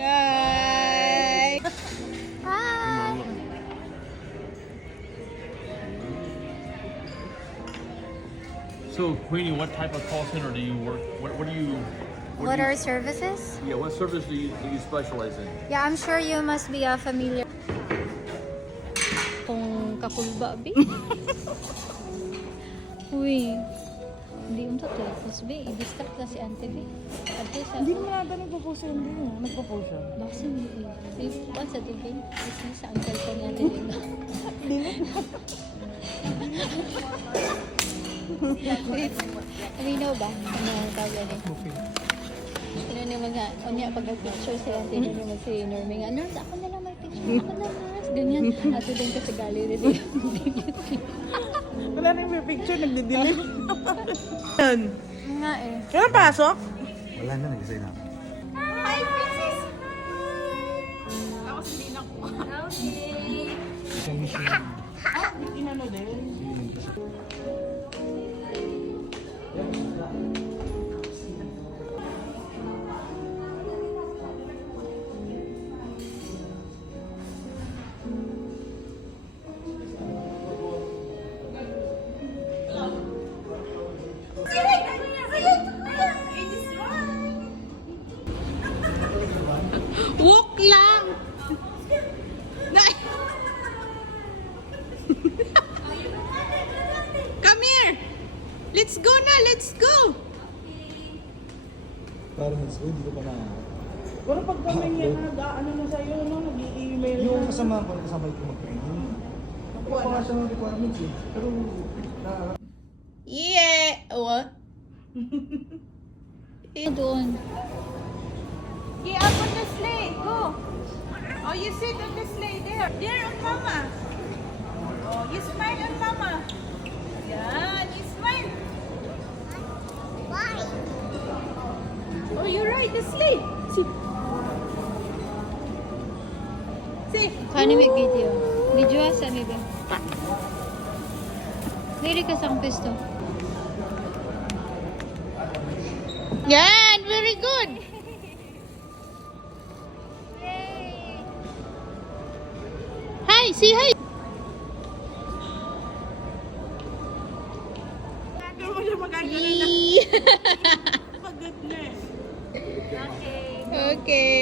Hi. Hi. So, Queenie, what type of call center do you work? What do you? What do you, are services? Yeah, what service do you specialize in? Yeah, I'm sure you must be familiar. Kung kakulba, bi? Uy. Hindi unta to. Tapos, bi, i-distract na si Auntie, bi. At least, Hindi naman ata nagpo-post siya, hindi. Nagpo-post siya. Basta hindi, eh. Si Juan sa TV. Kasi sa ang cellphone niya nila. Uminaw ba? Ano ang tawag niya? Ano naman nga, o niya, pag nag-picture si Auntie, ano naman si Normie nga, Nurse, ako na lang may picture. Ako na, Nurse. Ganyan. Ato din ka sa gallery din. Wala rin may picture, nagdidilim. Yan. Nga eh. Kaya pasok? Wala na, nag-isay na. Hi, Princess! Inano din. Walk lang! Come here! Let's go na! Let's go! Parang hindi ko pa na. Pero pag kami niya nag-ano na sa'yo, no? Nag-i-email na. Yung kasama ko, kasama ko mag-training. Nakuha pa nga siya ng requirements eh. Pero, Yeah! What? Doon. Get up on the sleigh. Go. Oh, you sit on the sleigh there. There on Mama. Oh, you smile on Mama. Yeah, you smile. Why? Oh, you ride the sleigh. See. See. Kano may video? Video asa may ba? Dili ka sang pesto. Yan! Very good! Hi! Say hi! Hindi mo siya magagano na. Pagod na eh. Okay.